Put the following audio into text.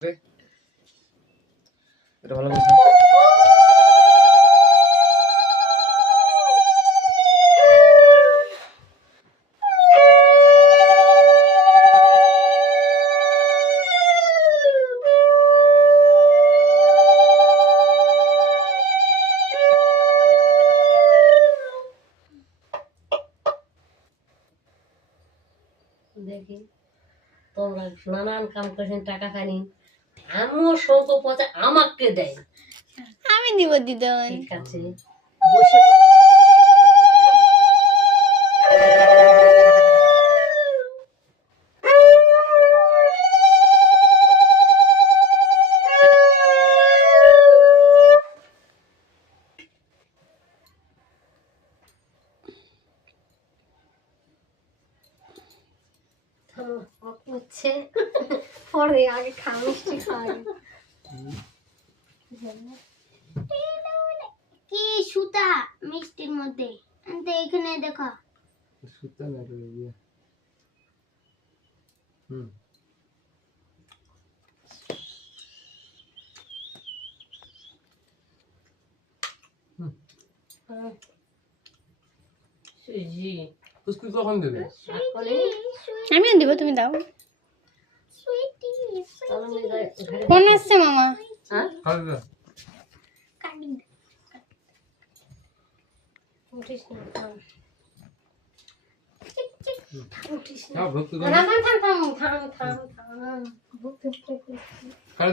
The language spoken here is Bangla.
এটা ভালো কথা। দেখি তোমরা নানান কাম করছেন, টাকা খানি আমিও শৌক পথে আমাকে দেয়। আমি দিব দিদন। ঠিক আছে, বসে হচ্ছে পরে আগে খা, মিষ্টি খাওয়া। কি সুতা মিষ্টির মধ্যে আনতে, এখানে দেখো সুতা না রে ইয়ে। সুজি কুসকুস কখন দেবে? আমিও দিব, তুমি দাও। তাহলে নিয়ে যাই ঘরে। ফোন আসছে মামা। হ্যাঁ খাবে? উঠিস না, থাম। উঠিস না। খাও ভক্ত থাম থাম থাম থাম থাম থাম। খাও।